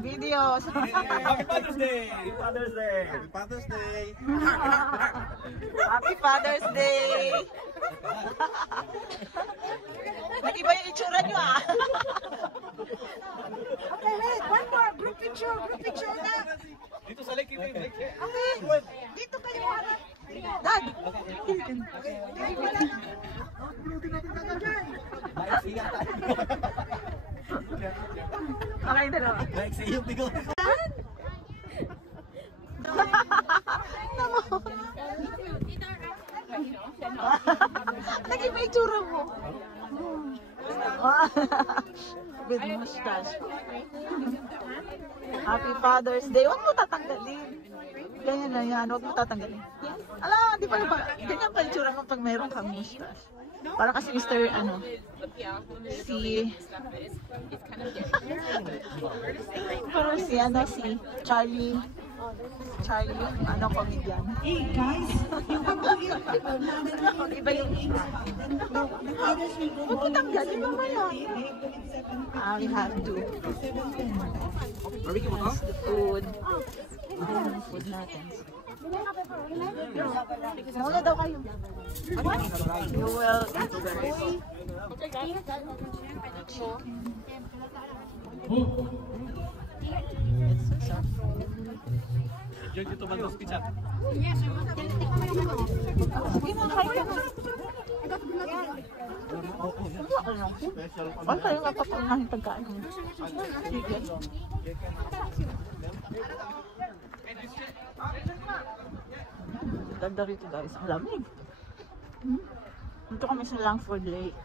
Video. Happy Father's Day! Happy Father's Day! Happy Father's Day! Happy Father's Day! Nag-iba yung itsura nyo ah. Okay, wait. One more. Group picture. Group picture na. Dito sa lake, Okay. Dito kayo. Dad! Okay, dalawa. Like sa iyo, bigo. Nag-iba yung itsura mo. With mustache. Happy Father's Day. Huwag mo tatanggalin. Ganyan na yan. Huwag mo tatanggalin. Ala, di pala ba? Ganyan pa yung itsura mo pag mayroon kang mustache. Parang kasi Mr. ano, parang si ano, si Charlie, ano, comedian. Hey guys, yung Iba yung huwag mo tanggalin mamaya. We have to. Barbecue mo to? The food. Yung food natin. Muna daw kayo. You will eat first. It's so Diyan dito ba yung pizza? sige na, kain ka na. Ano tayo nga papangahin pagkain mo? Sige. Ganda rito guys, ang lamig. Dito kami sa Langford Lake.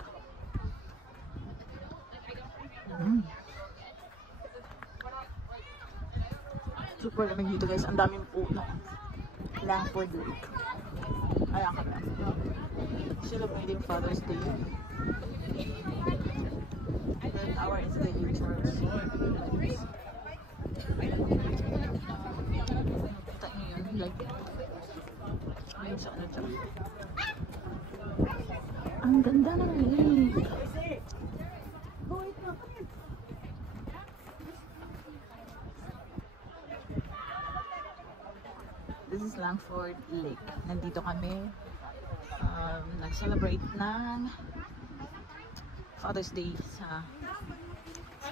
Super lamig dito guys, ang daming puno. Langford Lake. Ayan kami. Celebrating Father's Day. And our is the new church. Kita niyo yun, like, ayun sa ano dyan. Ang ganda ng lake. This is Langford Lake. Nandito kami. Nag-celebrate ng Father's Day sa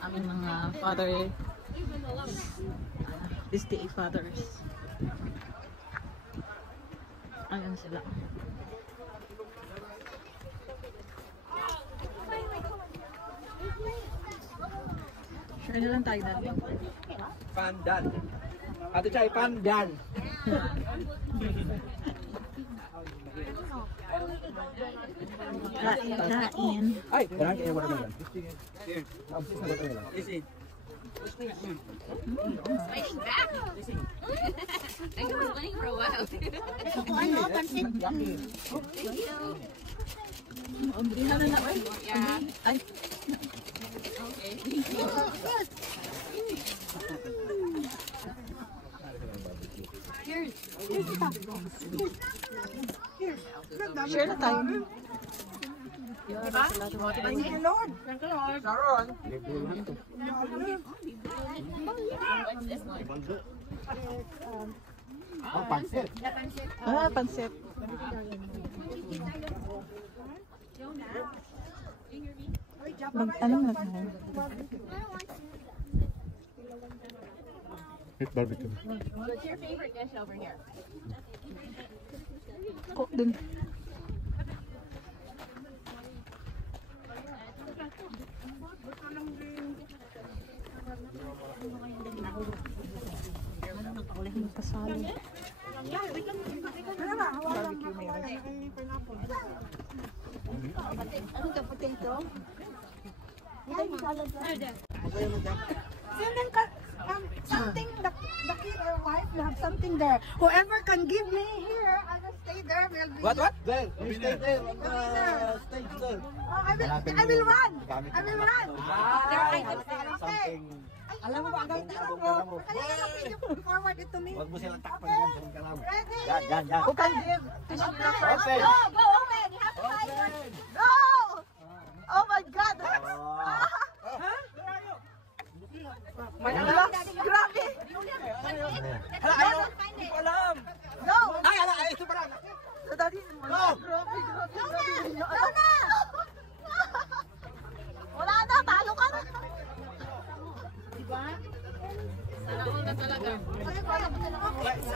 aming mga father. This day fathers. Ayan sila. Share na lang tayo natin. Pandan. Ate Chay, pandan. Kain. Ay, kailangan kayo wala naman. Listen. Fighting back. I was winning for a while. Umbrihan na na. Yeah. Ay. Okay. Thank you. Share na tayo. Diba? Thank you, Lord. Naroon. What's this one? Oh, pansit. Pansit. Mag-tanong na tayo. It's barbecue. What's your favorite dish over here? Cook din. Kasali. Barbecue meron. Ano ka, potato? Something, the kid or wife, you have something there. Whoever can give me here, I will stay there. Will be What? There, you stay there on the stage there. Oh, I will run. I will run. Something. Alam mo ba ang gawin ko? Forward it to me. Huwag mo silang takpan dyan. Huwag ka lang. Ready? Yan. Who can give? Open. Go, Owen. You have to fight. Go! Oh my God!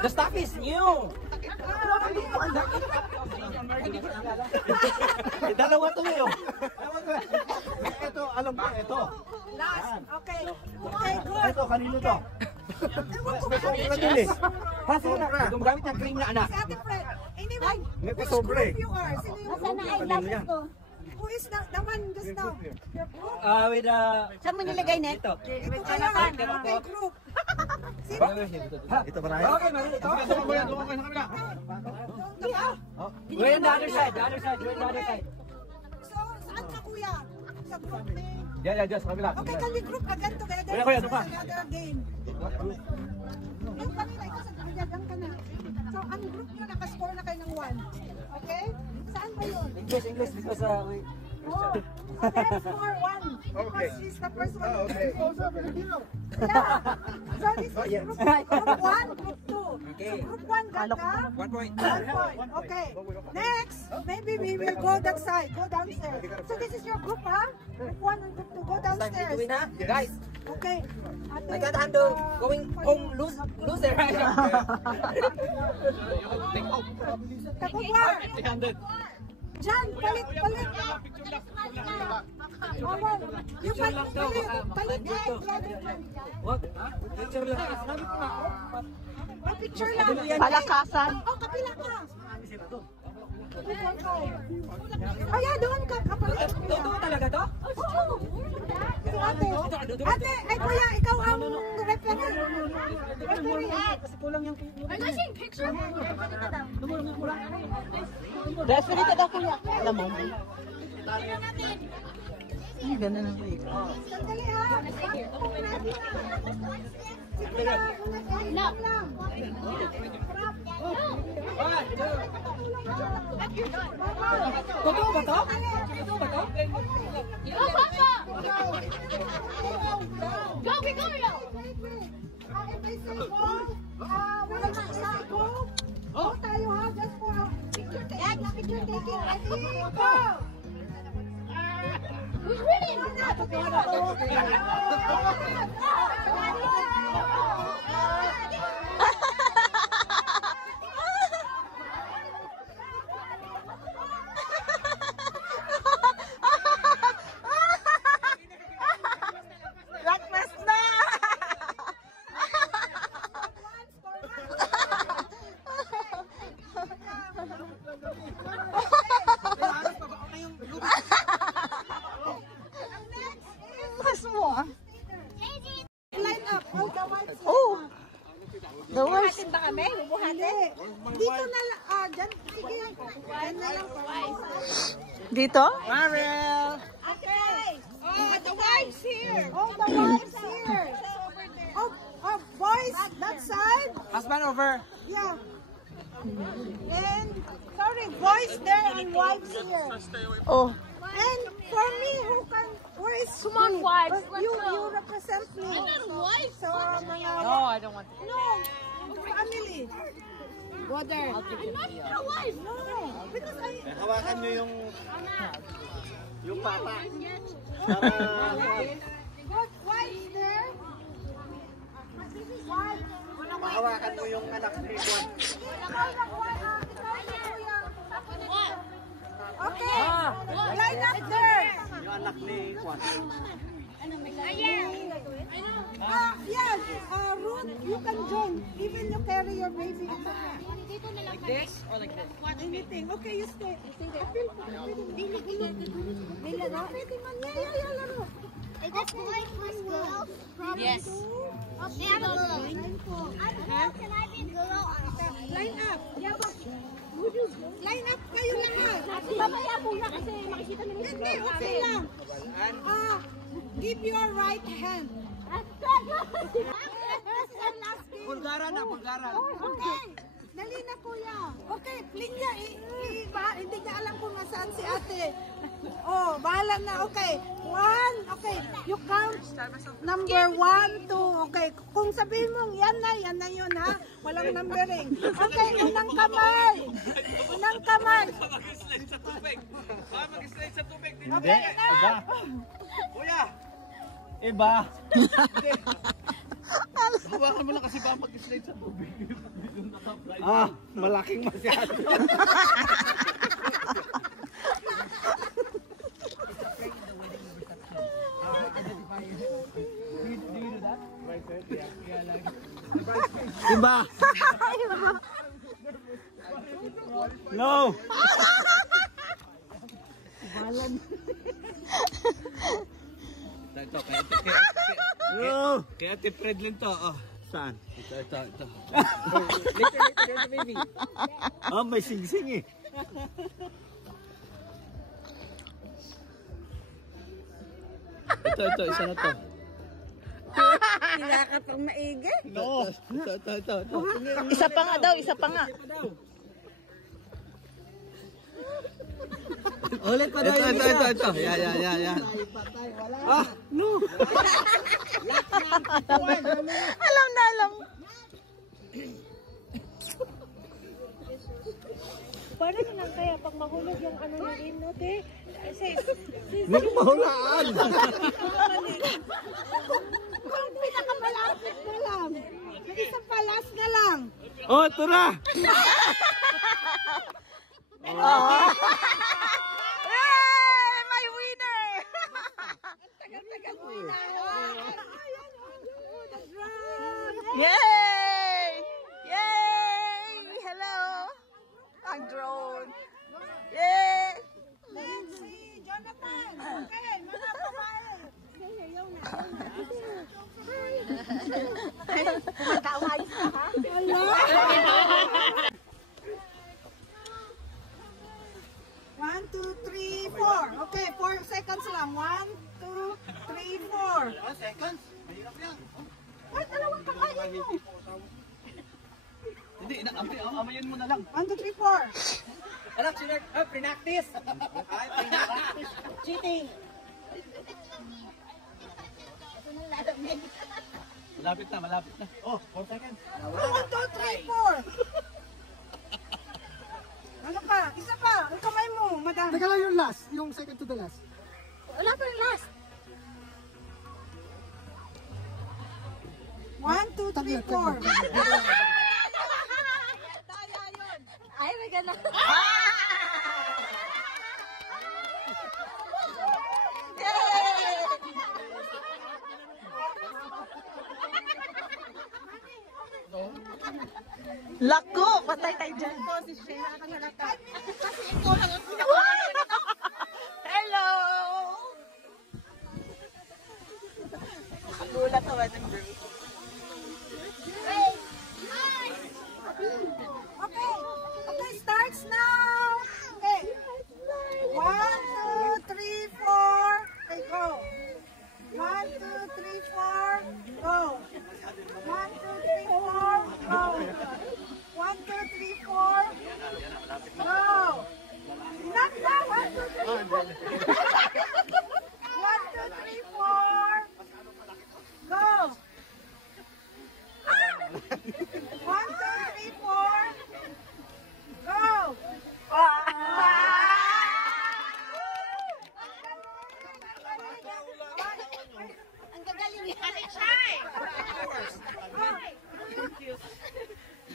The stuff is new. Dalawa to yun. Ito, alam ko, ito. Last. Okay. Okay, good. Ito, kanino to? May sobra din eh. Gumagamit ng cream na anak. Si Ate Fred. Anyway, May which pasobre. group you are? Sino yung Sana group? ay lapis ko. Who is the one just now? Your group? With Saan mo nilagay net? ito. Ito kayo. Okay, group. Sino? Ito ba tayo? Okay, mali. Ito. Doon ka sa kabila. We're on the other side. The other side. We're on the other side. So, saan ka kuya? Sa group ni... Yeah, sa kabila. Okay, can we group again together? Kuya, kuya, doon ka. Sa another game. Yung kanina, ikaw sa kanyadang ka na. So, ang group nyo, nakascore na kayo ng 1. Okay? Saan ba yun? English, because we... Oh, let's score 1. Because she's the first one. Okay. Yeah. So, this is group 1, group 2. Okay. So, group 1 got the 1 point. 1 point. Okay. Next, maybe we will go that side. Go downstairs. So, this is your group, huh? Group 1 and group 2. Go downstairs. Guys, Okay. I got handle going home loser right now. Kakuha! Jan, palit! Bawal. Yung palit yan. What? Picture lang. Picture lang. Palakasan. Oh, kapila ka. Kaya doon ka, kapalit. Totoo talaga to? Oo. So, ate, ay kuya, ikaw ang referee. Are you taking picture? Referee ka daw kuya. Alam mo. Ay, ganun ang kuya. Sandali ha. Sige na. No. Totoo ba to? Totoo ba to? Go, Papa! Go, Gregorio! If I say go, wala na isa go. Go tayo ha, just for picture taking. Ready? Go! Who's winning? Lakmas na! Mas mo ah. Line up. Oh, the white Oh! The worst. ba kami? Bubuhati? Dito na lang. Dyan. Sige. Dyan na lang. Dito? Okay. Oh, the wives here. Oh, the wives here. Oh, boys, that side. Husband over. Yeah. And, sorry, boys there and wives here. Oh. And for me, where is Come on, wives, let's You go. represent me. I'm not a wife. So, mga... No, I don't want to. No, family. Go there. I'm not even a wife. No, because I... Hawakan nyo yung pata. What wives there? Wives. Hawakan mo yung anak ni Juan. Okay, line up there. Yung anak ni Juan. Yes, Ruth, you can join. Even you carry your baby. Like this or like this? Anything. Okay, you stay. Dili na. Pwede man. Yeah, laro. Is this boy plus girl? Yes. Okay, I'm a girl. Can I be a girl? Line up. Line up kayo lahat. Mamaya po na kasi makikita nila. Hindi, okay lang. Give your right hand. Bulgara na, Bulgara. Okay. Dali na kuya. Okay, fling niya. Hindi niya alam kung nasaan si ate. Oh, bahala na. Okay. 1. Okay. You count. Number 1, 2. Okay. Kung sabihin mong yan na yun ha. Walang numbering. Okay, unang kamay. Unang kamay. Mag-slide sa tubig. Mag-slide sa tubig. Hindi, iba. Kuya! Iba. Hawakan mo lang kasi baka mag-slide sa tubig. Ah, malaking masyado. Diba? No! Ito, kaya Ate Fred lang to. Oh. Saan? Ito. Later, baby. Ah, may sing-sing eh. Ito, isa na to. Wala ka pang maigi. No. Ito. Isa pa nga daw, isa pa nga. Ulit pa daw yung isa. Ito. Yan. Ah, no. Alam na alam. Paano na lang kaya pag mahulog yung ano na rin, no, te? Hindi ko mahulaan. Kung pinakamalapit na lang. Isang palas na lang. Oh, ito na. Yay! May winner! Tagal-tagal mo na. Yay! Yay! Hello! Ang drone. Yay! Nancy, Jonathan. Okay, mga babae. Sige, yaw na. Magkawayos ka, ha? Hello? 1, 2, 3, 4. Okay, 4 seconds lang. 1, 2, 3, 4. 1 seconds? Mahirap yan. Ay, dalawang kakain mo. Hindi, amayin mo na lang. 1, 2, 3, 4. Anak, pre-practice. Cheating. Malapit na. Oh, 4 seconds. 1, 2, 3, 4. Ano pa? Isa pa. Ang kamay mo, madam. Teka lang yung last, yung second to the last. Wala pa yung last. 1, 2, 3, 4. Ay, may gano'n. Lako! Patay tayo dyan. Hello! Gulat naman ng girl. Okay, starts now. Okay. 1, 2, 3, 4. Okay, go. 1, 2, 3, 4. Go. 1, 2, 3, 4. Go. 1, 2, 3, 4. Go. Enough na. 1, 2, 3, 4. 1, 2, 3, 4. Go. 1, 2, 3, 4. Go. Ang gagaling ni Ate Chay.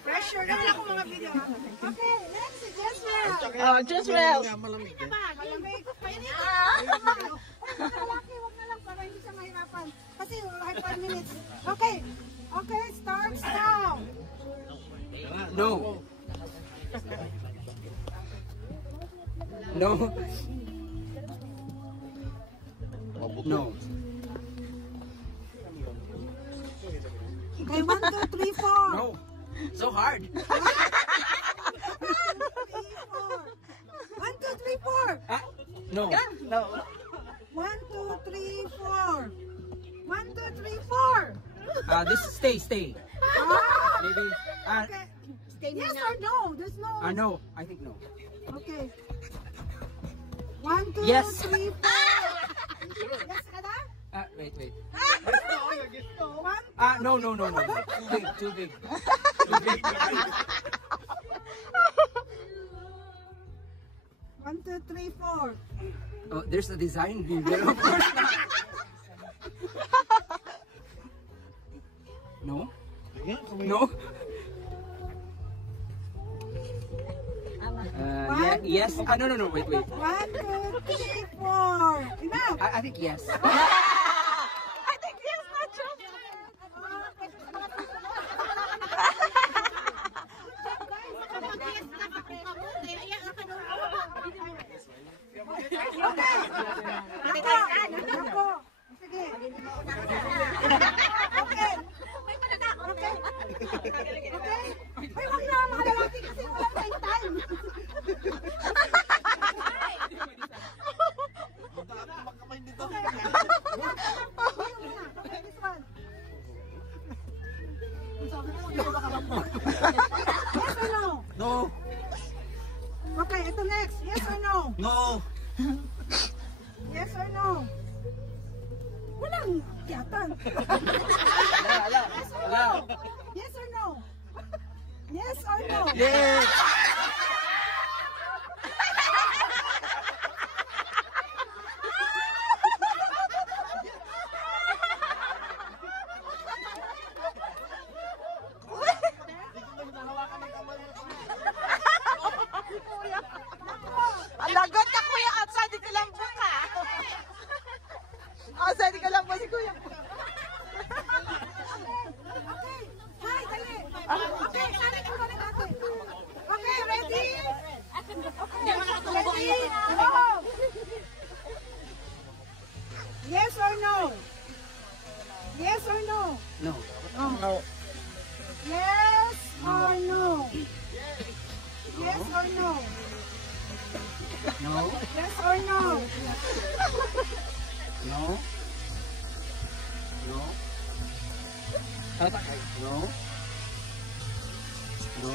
Pressure lang ako mga video. Okay, next si Jessel. Oh, just well. Malamig. Painit. Lalaki, wag na lang para hindi siya mahirapan. Kasi 5 minutes. Okay. Okay, starts now. No. No. No. Okay, 1, 2, 3, 4. No. So hard. 1, 2, 3, 4. Ah, no. No. 1, 2, 3, 4. 1, 2, 3, 4. This stay. Ah, Maybe. okay. Yes or no? There's no. No. I think no. Okay. 1, 2, Yes. 3, 4. Yes ka na? Wait. 1, No. Too big. 1, 2, 3, 4. Oh, there's a design here. Of course not. No. No. Yes. No. Wait. 1, 2, 3, 4. Enough. I think yes. I think yes, Nacho. Ako. Sige. Okay. Ay, wag na mga lalaki kasi wala tayong time. Okay, this one. Yes or no? No. Okay, ito next. Yes or no? No. Yes or no? Walang yatan. Yes or no? Yes or no? Yes. Ang lagot ka, kuya. Outside ka lang po ka. Outside ka lang po si kuya. Okay. Hi, dali. Okay, sana ko na natin. Okay, ready? Ready? Go! Yes or no? Yes or no? No. Yes or no? Yes or no? No. Yes or no? No. No. No. No.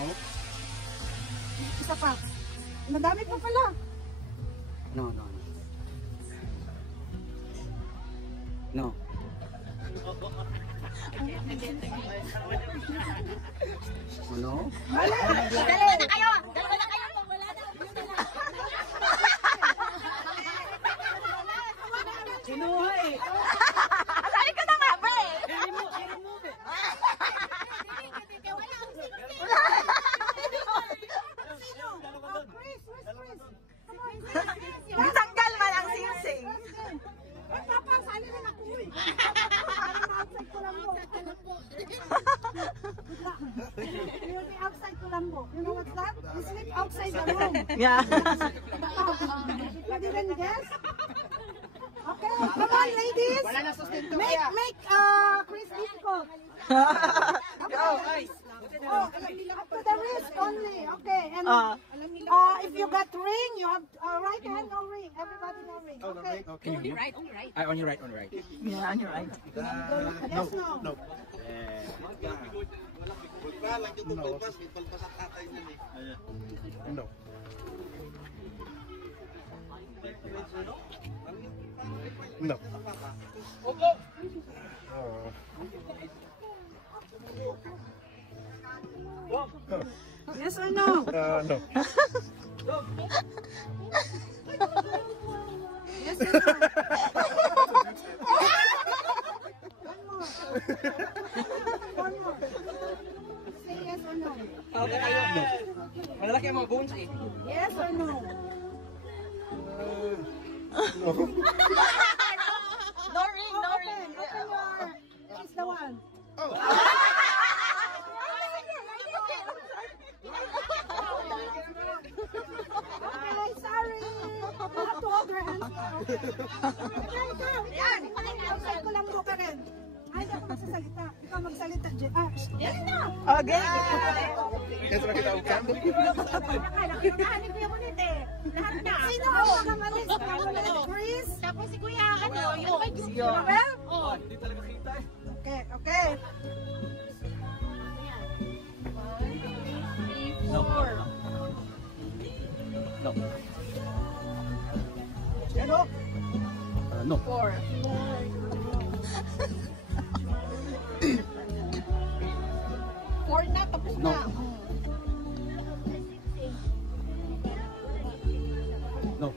Isa pa. Madami pa pala. No. No. No. Dalawa na kayo. Dalawa na kayo. Wala na. Kinuha eh. Asali ka na nga ba eh. Chris, where's Chris? Natanggal man ang sing-sing. Eh, Papa, sali rin ako eh. Parang outside ko lang po. You'll be outside ko lang po. You know what's that? You sleep outside the room. Yeah. Pwede rin guess? Okay, come on ladies. Make Chris difficult. Oh, up to the wrist only. Okay, and if you got ring, you have right hand no ring. Everybody no ring. Okay. Only right. On your right. Yeah, on your right. Yes, no. No. No. No. Yes or no? No. Yes or no? One more. Say yes or no. Malalaki ang mga bones eh. Yes or no? No. No ring, no Open ring. your. She's the one. Okay, sorry. You have to hold your hands now. Yan. Outside ko lang po ka rin. Ay, hindi ako magsasalita. Ikaw magsalita, Jen. Yan na. Okay. Kasi nakita ko ka? Nakakahanip ko yung ulit eh. Lahat na. Sino ang magamalis? Chris? Tapos si Kuya, yung may group. Well? Okay, okay. No. No. No. Four na, tapos No. na. No.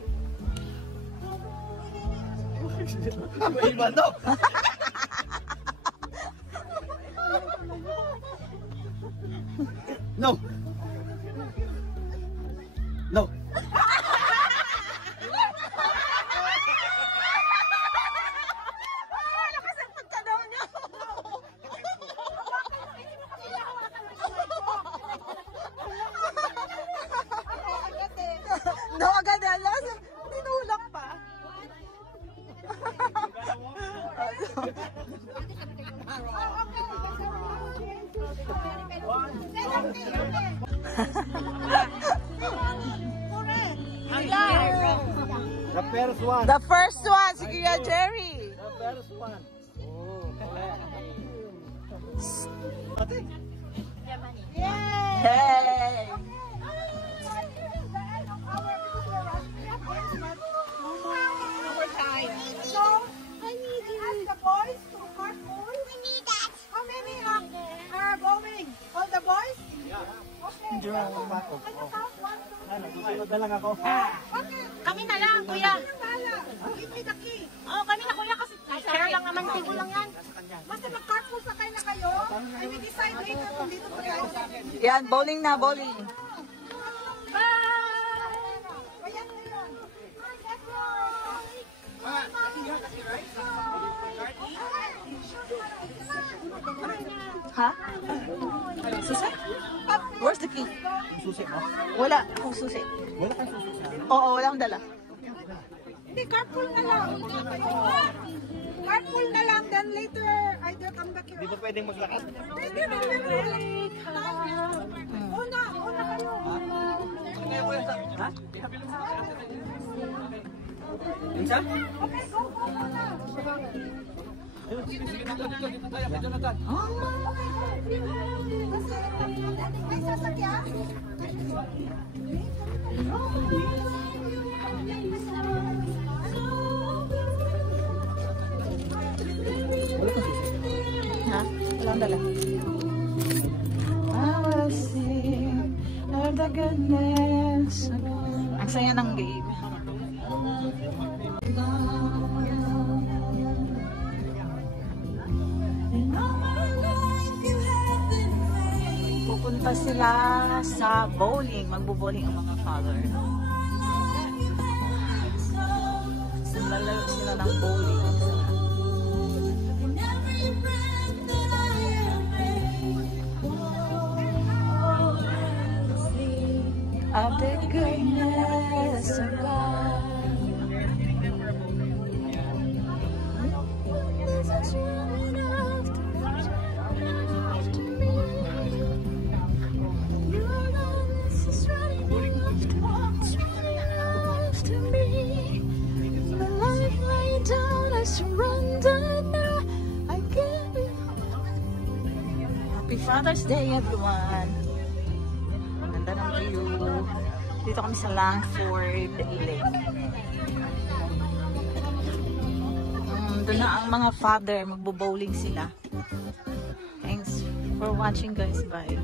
Iba no. The first one. The first one, si Kuya Jerry. The first one. Hey! So, I need to ask the boys to carpool. We need that. How many are going? All the boys? Yeah. Okay. Can you count? 1, 2, 3. Susunod na lang ako. Okay. Kami na lang, kuya. Give me the key. Oh, kami na kuya kasi share lang naman table lang yan. Basta mag-carpool sakay na kayo. I will decide later kung dito pa tayo. Yan, bowling na, bowling. Bye! Ayan na yun. Let's go! Ha? Susi? Where's the key? Susi mo? Wala akong susi. Wala kang susi sa akin. Oo, wala akong dala. Hindi, carpool na lang. Carpool na lang, then later either come back here. Di ba pwedeng maglakad? Pwede. Una kayo. Ha? Minsan? Okay, go muna. May sasakyan? Ha? Wala akong dala. I will sing of the goodness. Ang saya ng game. Pupunta sila sa bowling. Magbo-bowling ang mga father. Lalaro sila ng bowling. Of the goodness of God. Happy Father's Day, everyone! Ganda ng view. Dito kami sa Langford Lake. Doon na ang mga father, magbo-bowling sila. Thanks for watching, guys. Bye.